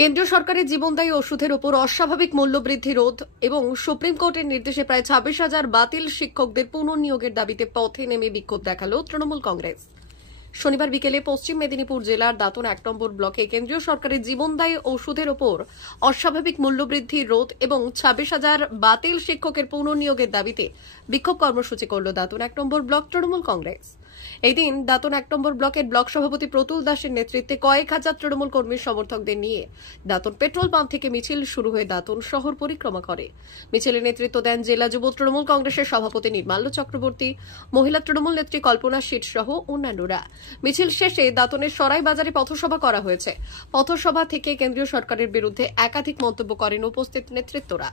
কেন্দ্রীয় সরকারের জীবনদায়ী ওষুধের উপর অস্বাভাবিক মূল্যবৃদ্ধি রোধ এবং সুপ্রিম কোর্টের নির্দেশে প্রায় 26,000 বাতিল শিক্ষকদের পুনর্নিয়োগের দাবিতে পথে নেমে বিক্ষোভ দেখালো তৃণমূল কংগ্রেস। শনিবার বিকেলে পশ্চিম মেদিনীপুর জেলার দাঁতন 1 নম্বর ব্লকে কেন্দ্রীয় সরকারের জীবনদায়ী ওষুধের উপর অস্বাভাবিক মূল্যবৃদ্ধি রোধ এবং 26,000 বাতিল শিক্ষকের পুনর্নিয়োগের দাবিতে বিক্ষোভ কর্মসূচি করল দাঁতন 1 নম্বর ব্লক তৃণমূল কংগ্রেস। এই দিন দাঁতন 1 নম্বর ব্লকের ব্লক সভাপতি প্রতুল দাসের নেতৃত্বে কয়েক হাজার তৃণমূল কর্মীর সমর্থকদের নিয়ে দাঁতন পেট্রোল পাম্প থেকে মিছিল শুরু হয়ে দাঁতন শহর পরিক্রমা করে। মিছিলের নেতৃত্ব দেন জেলা যুব তৃণমূল কংগ্রেসের সভাপতি নির্মাল্য চক্রবর্তী, মহিলা তৃণমূল নেত্রী কল্পনা শীট সহ অন্যান্যরা। মিছিল শেষে দাঁতনের সরাই বাজারে পথসভা করা হয়েছে। পথসভা থেকে কেন্দ্রীয় সরকারের বিরুদ্ধে একাধিক মন্তব্য করেন উপস্থিত নেতৃত্বরা।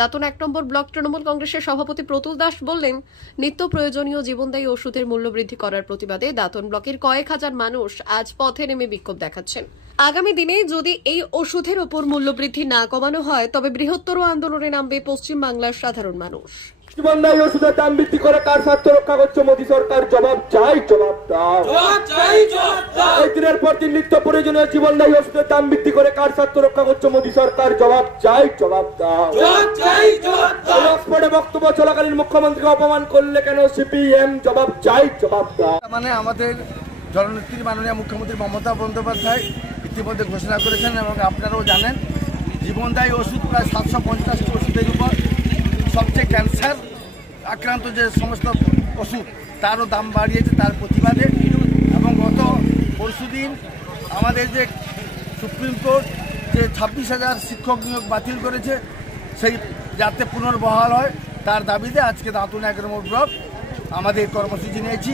দাঁতন 1 নম্বর ব্লক তৃণমূল কংগ্রেসের সভাপতি প্রতুল দাস বললেন, নিত্য প্রয়োজনীয় জীবনদায়ী ওষুধের মূল্যবৃদ্ধি করার প্রতিবাদে দাঁতন ব্লকের কয়েক হাজার মানুষ আজ পথে নেমে বিক্ষোভ দেখাচ্ছেন। আগামী দিনে যদি এই ওষুধের উপর মূল্যবৃদ্ধি না কমানো হয় তবে বৃহত্তর আন্দোলনে নামবে পশ্চিম বাংলার সাধারণ মানুষ। জীবনদায়ী ওষুধের দাম বৃদ্ধি করে কার স্বার্থ রক্ষা করছে মোদী সরকার? জবাব চাই, জবাব দাও। এই দিনের পর দিন নিত্য প্রয়োজনীয় জীবনদায়ী ওষুধের দাম বৃদ্ধি করে কার স্বার্থ রক্ষা করছে মোদী সরকার? জবাব চাই, জবাব দাও। অক্সফোর্ডে বক্তব্য চলাকালীন মুখ্যমন্ত্রীকে অপমান করলে কেন সিপিএম? জবাব চাই, জবাব দাও। মানে আমাদের জননেত্রী মাননীয় মুখ্যমন্ত্রী মমতা বন্দ্যোপাধ্যায় ইতিমধ্যে ঘোষণা করেছেন এবং আপনারাও জানেন, জীবনদায়ী ওষুধ প্রায় 750টি ওষুধের উপর সবচেয়ে ক্যান্সার আক্রান্ত যে সমস্ত ওষুধ তারও দাম বাড়িয়েছে তার প্রতিবাদে। এবং গত পরশুদিন আমাদের যে সুপ্রিম কোর্ট যে 26,000 শিক্ষক নিয়োগ বাতিল করেছে সেই যাতে পুনর্বহাল হয় তার দাবিতে আজকে দাঁতন 1 নম্বর ব্লক আমাদের কর্মসূচি নিয়েছি।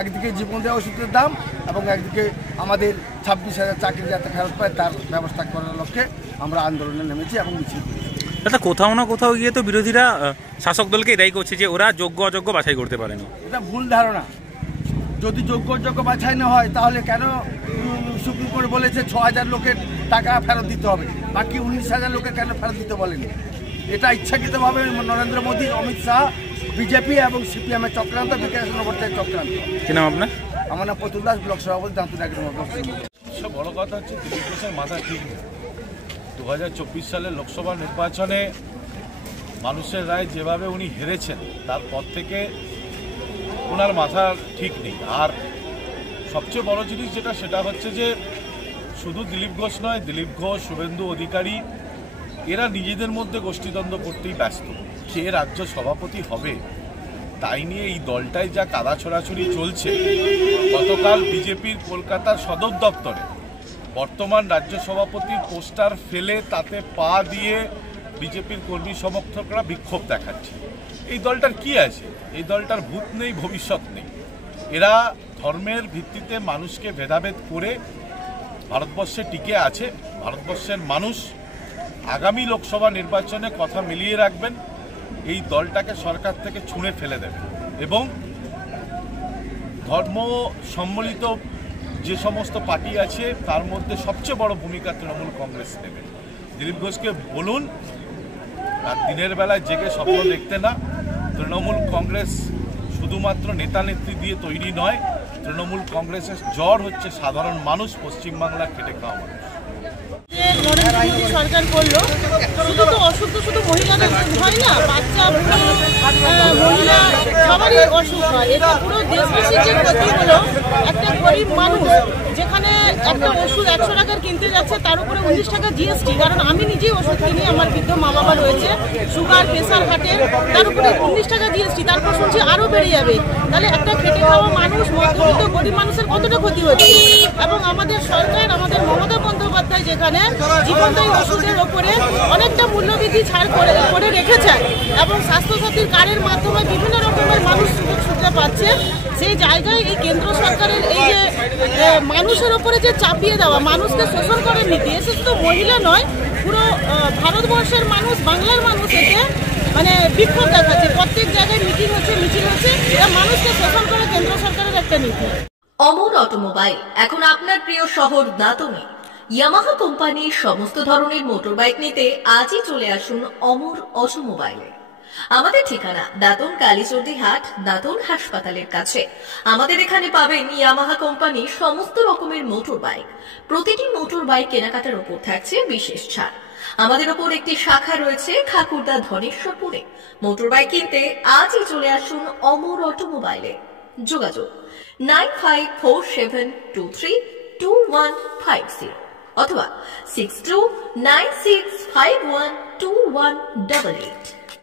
একদিকে জীবনদায়ী ওষুধের দাম এবং একদিকে আমাদের 26,000 চাকরি যাতে ফেরত পায় তার ব্যবস্থা করার লক্ষ্যে আমরা আন্দোলনে নেমেছি এবং মিছিল করেছি। এটা কোথাও না কোথাও গিয়ে তো বিরোধীরা শাসক দলকে এটাই করছে যে ওরা যোগ্য অযোগ্য বাছাই করতে পারেনি। এটা ভুল ধারণা। যদি যোগ্য অযোগ্য বাছাই না হয় তাহলে কেন সুপ্রিম কোর্ট বলেছে 6,000 লোকের টাকা ফেরত দিতে হবে, বাকি 19,000 লোকের কেন ফেরত দিতে বলেনি? এটা ইচ্ছাকৃতভাবে নরেন্দ্র মোদী, অমিত শাহ, বিজেপি এবং সিপিএম এর চক্রান্ত, বিকাশ নগরের চক্রান্ত। কি নাম আপনার? আমার নাম প্রতুল দাস, ব্লক সভাপতি দাঁতন 1 নম্বর ব্লক। সব বড় কথা হচ্ছে দিলীপ ঘোষের মাথা ঠিক নেই। 2024 সালের লোকসভা নির্বাচনে মানুষের রায় যেভাবে উনি হেরেছেন তারপর থেকে ওনার মাথা ঠিক নেই। আর সবচেয়ে বড় জিনিস যেটা সেটা হচ্ছে যে শুধু দিলীপ ঘোষ নয়, দিলীপ ঘোষ, শুভেন্দু অধিকারী এরা নিজেদের মধ্যে গোষ্ঠীদ্বন্দ্ব করতেই ব্যস্ত। কে রাজ্য সভাপতি হবে তাই নিয়ে এই দলটায় যা কাদা ছোড়াছুড়ি চলছে। গতকাল বিজেপির কলকাতার সদর দপ্তরে বর্তমান রাজ্য সভাপতির পোস্টার ফেলে তাতে পা দিয়ে বিজেপির কর্মী সমর্থকরা বিক্ষোভ দেখাচ্ছে। এই দলটার কি আছে? এই দলটার ভূত নেই, ভবিষ্যৎ নেই। এরা ধর্মের ভিত্তিতে মানুষকে ভেদাভেদ করে ভারতবর্ষে টিকে আছে। ভারতবর্ষের মানুষ আগামী লোকসভা নির্বাচনে কথা মিলিয়ে রাখবেন, এই দলটাকে সরকার থেকে ছুঁড়ে ফেলে দেবেন এবং ধর্ম সম্মিলিত যে সমস্ত পার্টি আছে তার মধ্যে সবচেয়ে বড় ভূমিকা তৃণমূল কংগ্রেস নেবে। দিলীপ ঘোষকে বলুন আর দিনের বেলায় জেগে স্বপ্ন দেখতে না। তৃণমূল কংগ্রেস শুধুমাত্র নেতা নেত্রী দিয়ে তৈরি নয়, তৃণমূল কংগ্রেসের জ্বর হচ্ছে সাধারণ মানুষ, পশ্চিমবাংলার খেটে খাওয়া মানুষ। নরেন্দ্র মোদী সরকার করলো শুধু তো অসুখ তো শুধু মহিলাদের হয় না, বাচ্চা মহিলা সবারই অসুখ হয়। এটা পুরো দেশবাসীর যে ক্ষতি হলো, একটা গরিব মানুষ যেখানে একটা ওষুধ 100 টাকার কিনতে যাচ্ছে তার উপরে 19 টাকা জিএসটি। কারণ আমি নিজেই ওষুধ কিনি, আমার বৃদ্ধ মা বাবা রয়েছে, সুগার, প্রেসার, হার্টের, তার উপরে 19 টাকা জিএসটি। তারপর শুনছি আরও বেড়ে যাবে। তাহলে একটা খেটে খাওয়া মানুষ, মধ্যবিত্ত গরিব মানুষের কতটা ক্ষতি হচ্ছে। এবং আমাদের সরকার, আমাদের মমতা বন্দ্যোপাধ্যায় যেখানে জীবনদায়ী ওষুধের ওপরে অনেকটা মূল্যবৃদ্ধি ছাড় করে রেখেছে এবং স্বাস্থ্যসাথীর কার্ডের মাধ্যমে বিভিন্ন রকমের মানুষ সুযোগ সুবিধা পাচ্ছে, সেই জায়গায় এই কেন্দ্র সরকারের এই যে মানুষের ওপরে যে চাপিয়ে দেওয়া, মানুষকে শোষণ করার নীতি, এসে শুধু মহিলা নয়, পুরো ভারতবর্ষের মানুষ, বাংলার মানুষ এতে মানে বিক্ষোভ দেখাচ্ছে। প্রত্যেক জায়গায় মিটিং হচ্ছে, মিছিল হচ্ছে, এটা মানুষকে শোষণ করে কেন্দ্র সরকারের একটা নীতি। অমর অটোমোবাইল এখন আপনার প্রিয় শহর দাঁতনে। ইয়ামাহা কোম্পানির সমস্ত ধরনের মোটর বাইক নিতে আজই চলে আসুন অমর অটোমোবাইলে। আমাদের ঠিকানা দাঁতন কালীচর্দি হাট, দাঁতন হাসপাতালের কাছে। আমাদের এখানে পাবেন ইয়ামাহা কোম্পানির সমস্ত রকমের মোটর বাইক। প্রতিটি মোটর বাইক কেনাকাটার উপর থাকছে বিশেষ ছাড়। আমাদের ওপর একটি শাখা রয়েছে খাকুরদা ধনেশ্বরপুরে। মোটর বাইক কিনতে আজই চলে আসুন অমর অটোমোবাইলে। যোগাযোগ 9547232150 অথবা 6296512188।